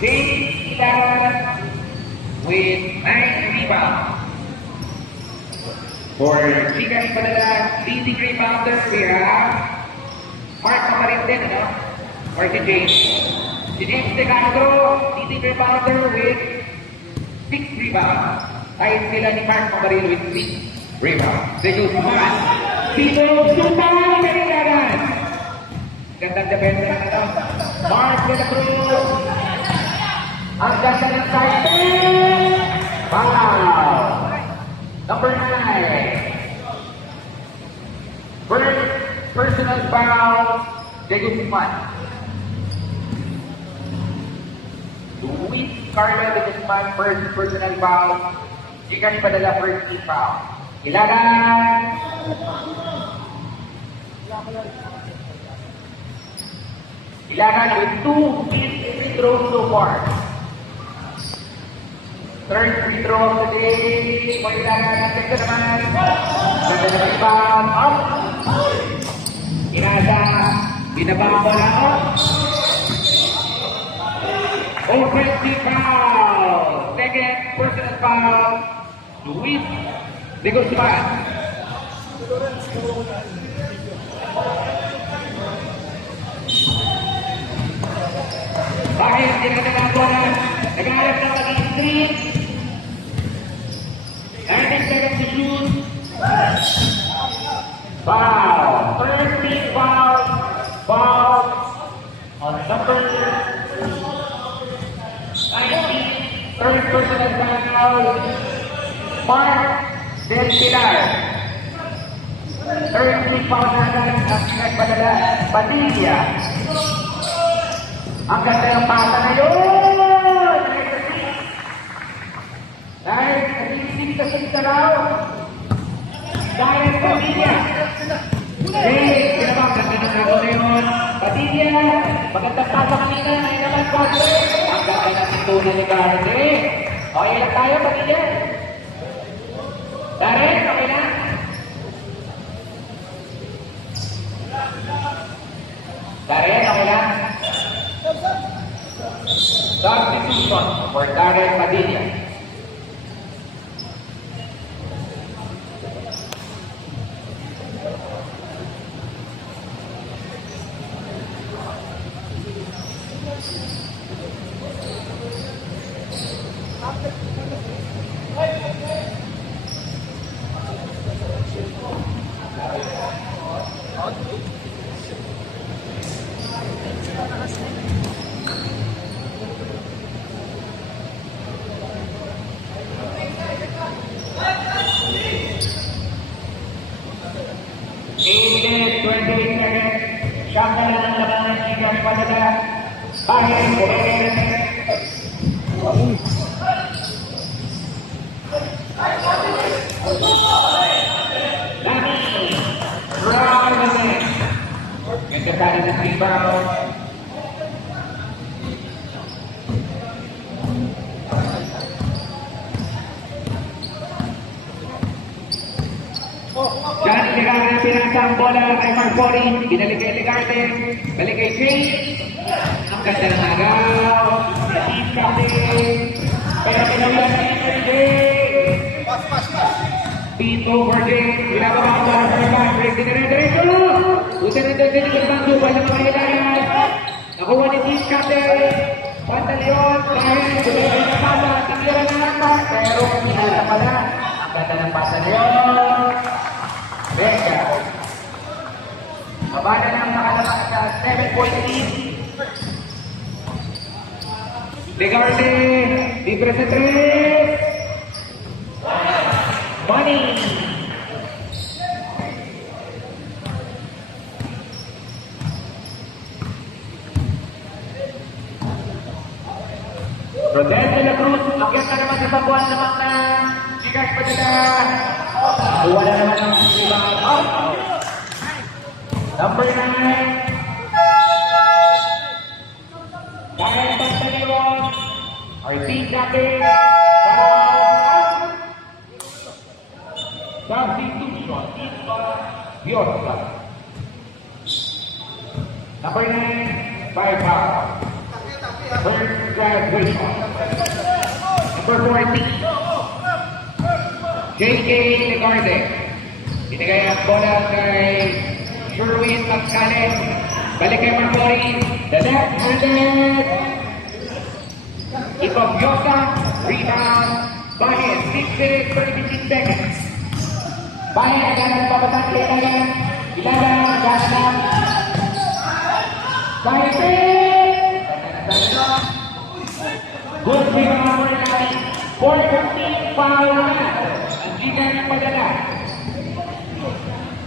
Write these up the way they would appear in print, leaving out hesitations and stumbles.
James Ilagan with 9 rebounds. For Gigas Padala, leading rebounder, we have Mark Camarin din, ano? Or si James. Si James De Castro, leading rebounder with 6 rebounds. Tayo sila ni Mark Camarin with 6 rebounds. De Guzman, Tito Sultan Ilagan. Gandang depensa na ito. Mark De La Cruz. Ang ganda ng title. Foul. Number 9. First personal foul. De Guzman. Luis Carlo De Guzman, first personal foul. Gigas Padala, first team foul. Ilagan. Ilagan with 2 free throws so far. Third free throw of the day. For Ilagan, second naman. Ganda na rebound. Up. Inasa. Binabang ko na up. Offensive foul. Second personal foul. Luis De Guzman. Bakit hindi ka nagagawa? Nag-aalap na maging street. 19 seconds to shoot. Foul. 13 foul. Foul. On number 19. Third personal foul. Mark Del Pilar. Third team foul natin ang Gigas Padala. Padilla. Ang ganda ng pasa na yun! Dahil nasilisip sa sintaraw. Dahil Padilla. Pinabang ganda ng gabo na yun. Padilla. Magandang pasa kanina. Ay naman po. Ang ganda ng sintunan ni Garde. Okay lang tayo, Padilla. Darren, okay na? Darren, okay na? Substitution for Darren Padilla. Siyangka na ng laban ng Gigas Padala. Bahir Corrales. Lami. Brown naman. May kasali ng rebound. Diyan Ilagan pinasa ang bola kay Mark Pori. Binalik kay Ligarte. Balik kay James. Ang ganda ng agaw. Steve Captain. Kaya pinawilan na James. Tito for James. Ginagawa ang bola sa rebound. Break din na diretso. Usan na doon din ang subal ng mga Ilagan. Nakuha ni Steve Captain. Pantaleon. Dahil bulitin na pala. Tagliran na lang. Pero hindi na pala. Ang ganda ng Pantaleon. Becca. Mabana lang nakalabas sa 7-point lead. Ligarte. Libre sa 3. Money. Rodel De La Cruz. Akyat na naman sa pagbuwan naman na Gigas Padala. Wala naman ang rebound. Number 9. Dahil Pantaleon. Our team captain. Substitution. Biorsa. Number 9. By foul. First graduation. Number 40. J.K. Legarde. Binigay ang bola kay Sherwin Pascales. Balik kay Marcori. The left-handed. Ipagyosa. Rebound. Bahin. 6 seconds. Bahin agad ang pabatang kailangan. Ilalang. Galang. Bahin. Good rebound for the line. 4-15 foul na. Ang giga ng padala.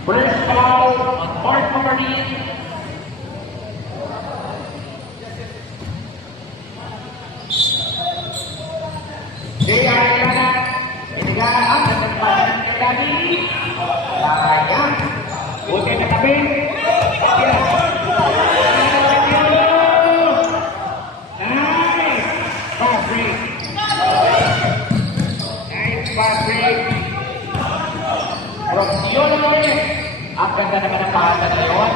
First foul on Mark Martin. J.R. Yana. Inigaan. Nagpapalala ng kagani. Sayang. Buti na kami. Nice. Fast break. Nice fast break. From yun naman. Ang ganda naman ang pahasa na yun.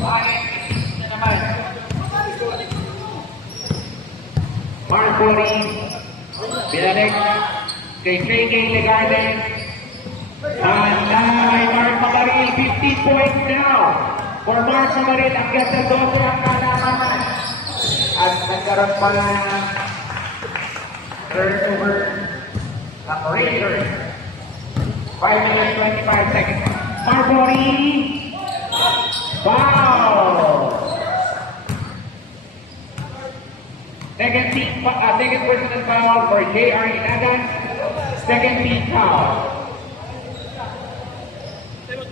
Bakit? Na naman. Marcori. Binalik kay J.K. Legarde. And Mark Mamaril, 15 points now. For Mark Mamaril, ang ganda doon ang kalaman. At nagkaroon pa na turnover ang Raiders. 5 minutes, 25 seconds. Marcori. Foul. Second personal foul for J.R. Inagan. Second team foul.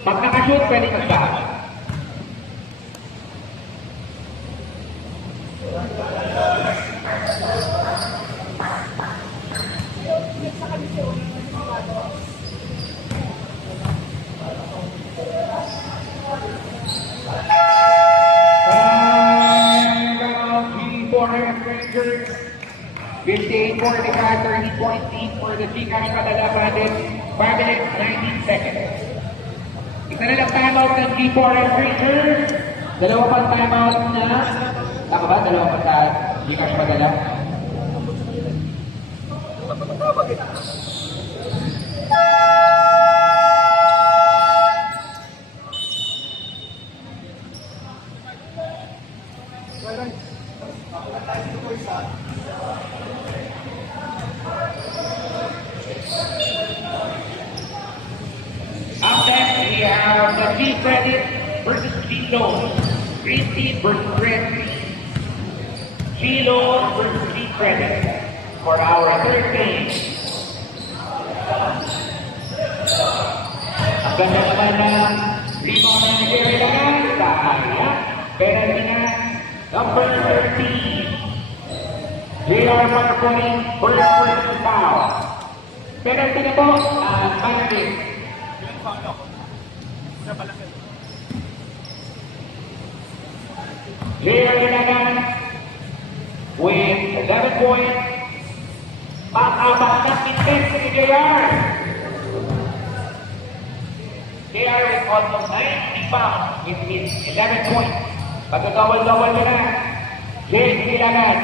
Pag nakashoot, pwede mag-foul. Rangers, 58-45, 30-point lead for the Gcash Padala Bandits, 5 minutes, 19 seconds. Isa na lang timeout ng G4 Rangers. Dalawa pang timeout na. Tama ba? Dalawa pang Gcash Padala. Up next, we have the G-Credit versus G-Loan. Green team versus red team. G-Loan versus G-Credit for our third game. Ang ganda naman na rebound na nagkailangan. Kaya, penalty na number 13. J.R. Marconi, first person foul. Penalty na po ang Bandit. J.R. Inagan with 11 points. Pang-apat na pintes ni J.R. J.R. with almost 90 pounds with his 11 points. Pagkagawal-gawal niya na. J.R. Inagan.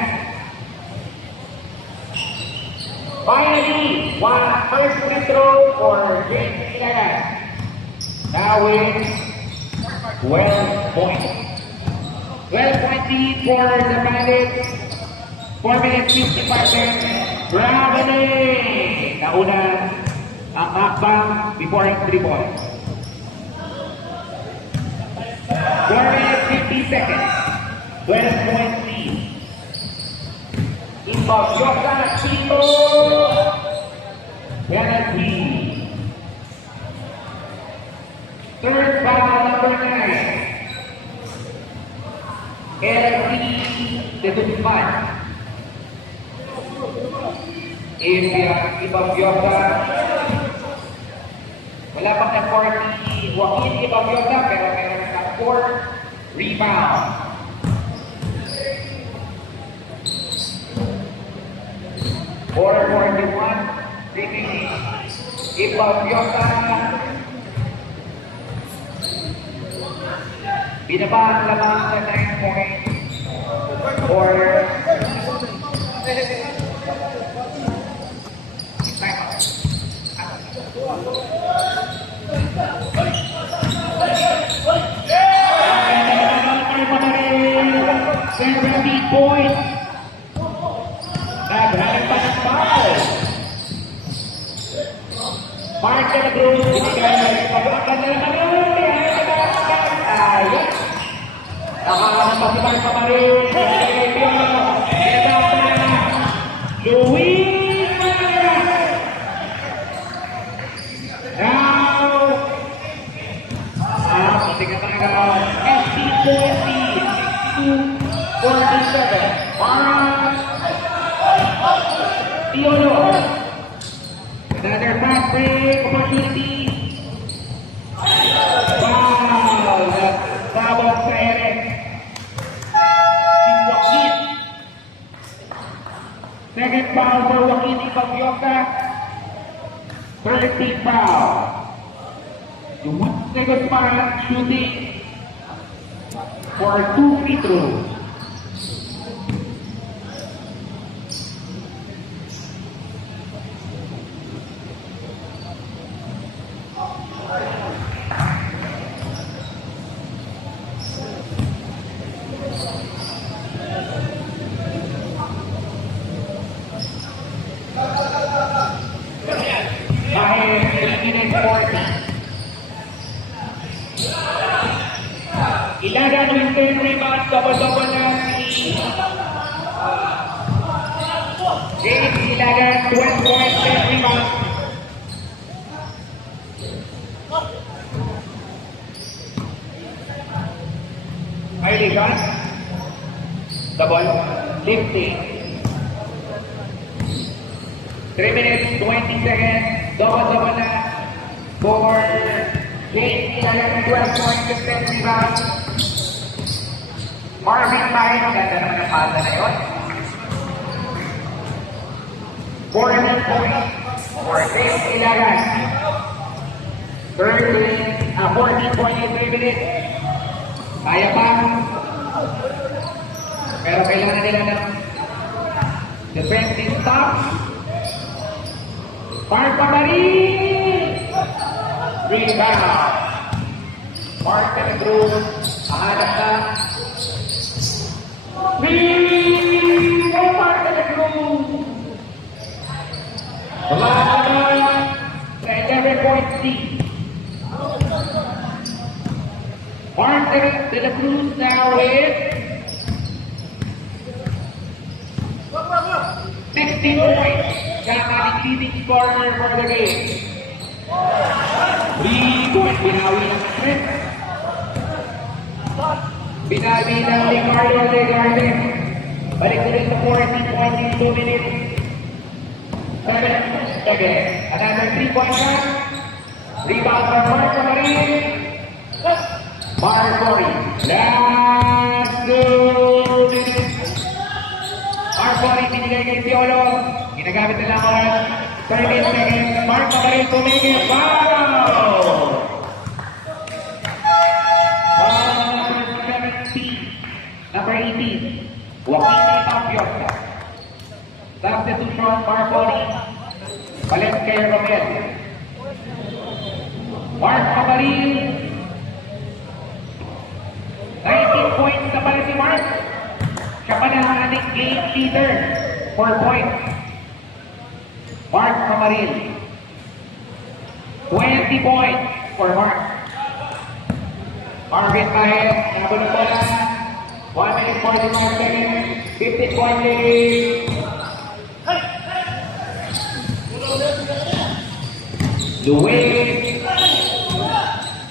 Finally, one first free throw for J.R. Inagan. Now with 12 points. 12-point lead for the Bandits. 4 minutes, 55 seconds. Gravity! Nauna ang hakbang before his 3 points. 4 minutes, 50 seconds. 12-point lead. Impagyosa Chito. Penalty. Third foul, number 9. LC de Tutupan. Ipagyosa. Wala pang na-40 Joaquin Ipagyosa pero meron na 4 rebound. Order 41 remaining. Ipagyosa. Binaba ang lamang sa 9 points. Or points. Naghanap pa ng foul. Mark de la Cruz, pag-akan na naman ayun. Nakakampas si Mark Camarero. Luis now pati ka talaga SC20 47 Piolo. Another fast break opportunity. Wow, nagtabot sa ere si Joaquin. Second foul for Joaquin Ipagyoka. 13th foul. Yung 1 second foul shooting for 2 free throws. Ilagan with 10 rebounds, double-double na si James Ilagan, 12 points, 10 rebounds. Early shot. Double. Lifting. 3 minutes, 20 seconds. Double-double na for James Ilagan, 12 points, 10 rebounds. Marvin Pine, ganda naman ang pasa na yun. 14 points for James Ilagan. 14.8 minutes. Kaya pa. Pero kailangan nila ng defensive stop. Mark Camarero. Rebound. Mark de la Cruz. Ahanap na. Mark de la Cruz. Laban sa 11-point lead. Mark de la Cruz now with 16 points. Siya ang leading scorer for the game. 3 points binawi ng Smith. Binawi ng Ricardo Legarde. Balik ulit sa 14 in 2 minutes. 7 seconds. Another 3-point shot. Rebound from Mark Camarero. Mark Mori. Last 2 minutes. Mark Mori pinigay kay Piolo. Ginagamit nila ang oras. 13 seconds. Mark Camarero tumigil. Foul! Number 18, Joaquin Ipagyoka. Substitution, Mark Mori. Balik kay Romel. Mark Camarero. 19 points na pala si Mark. Siya pa na ang ating game leader. 4 points. Mark Camarero. 20 points for Mark. Marvin Paez, nabulong po na. 1 minute 45 seconds. 15-point lead. Luis.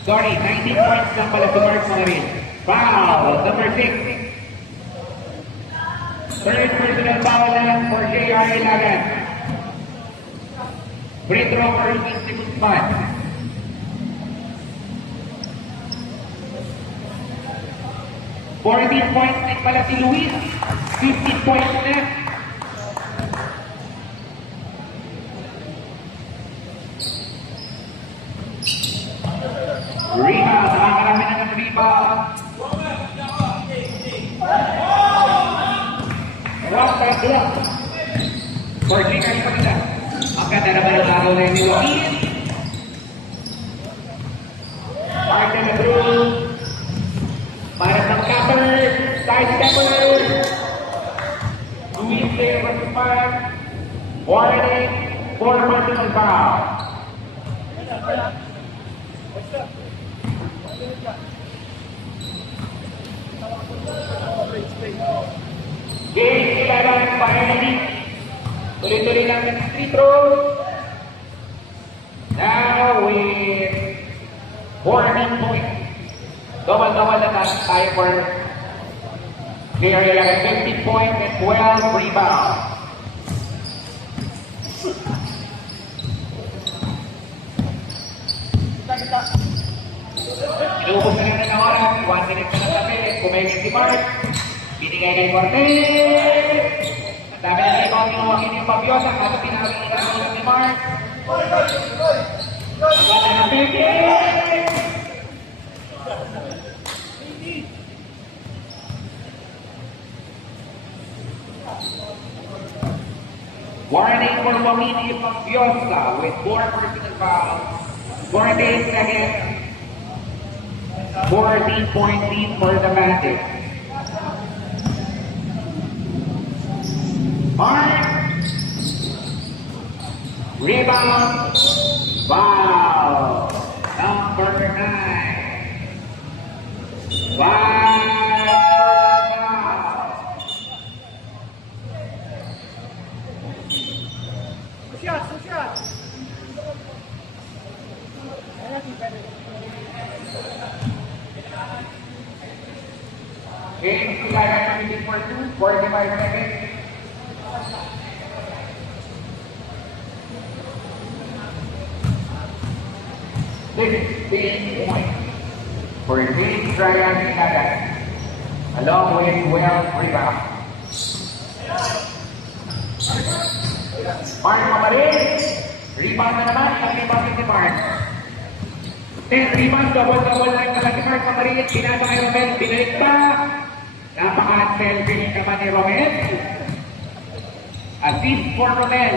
Sorry, 19 points lang pala si Mark Camarero. Foul, number 6. Third personal foul na for J.R. Ilagan. Free throw for Luis Guzman. $14 points din pala si Luis. 15 points na. Rebound, nakakarami na ng rebound. block. For Lakers Manila. Ang ganda naman ang araw na ni Joaquin. Martin Madrul. Para sa cover. Side stepper. Luis Leo Rasipan. Warning for personal foul. Game 11 finally. Tuloy-tuloy lang ng free throw. Now with 14 points. Double-double na tayo for player 11, 15 points and 12 rebounds. Inubos na rin ng oras, 1 minute na tabi, kumengin si Mark, binigay kay Cortez, ang dami na rin yung Joaquin yung Pabiosa, kaso pinawin na lang ni Mark. Ang ganda ng bigay! Warning for Joaquin yung Pabiosa with 4 personal fouls. Cortez again. 14-point lead for the Magic. Mark. Rebound. Foul. Number 9. Foul. Shot. Game 11 for 2, 45 seconds. Point for James Ryan Inagat, along with 12 rebounds. Mark Mamarin, rebound na naman, ang rebound ni Mark. 10 rebound, double-double lang naman si Mark Mamarin, pinasa kay Romel, binalik pa. Napaka-selfish naman ni Romel. Assist for Romel.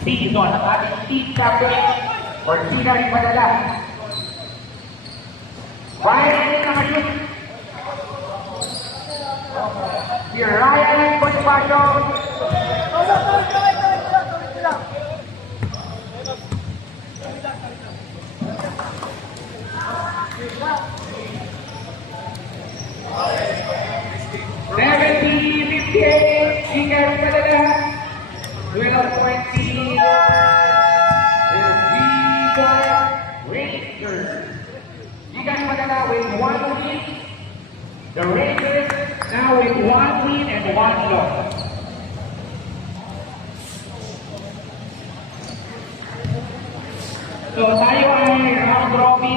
Season ang ating team captain for Sinay Padala. Ryan din nakashoot. Si Ryan Bonifacio. Sinay Padala. 12-point lead. Rangers. Sinay Padala with 1 win. The Rangers now with 1 win and 1 loss. So tayo ay round robin.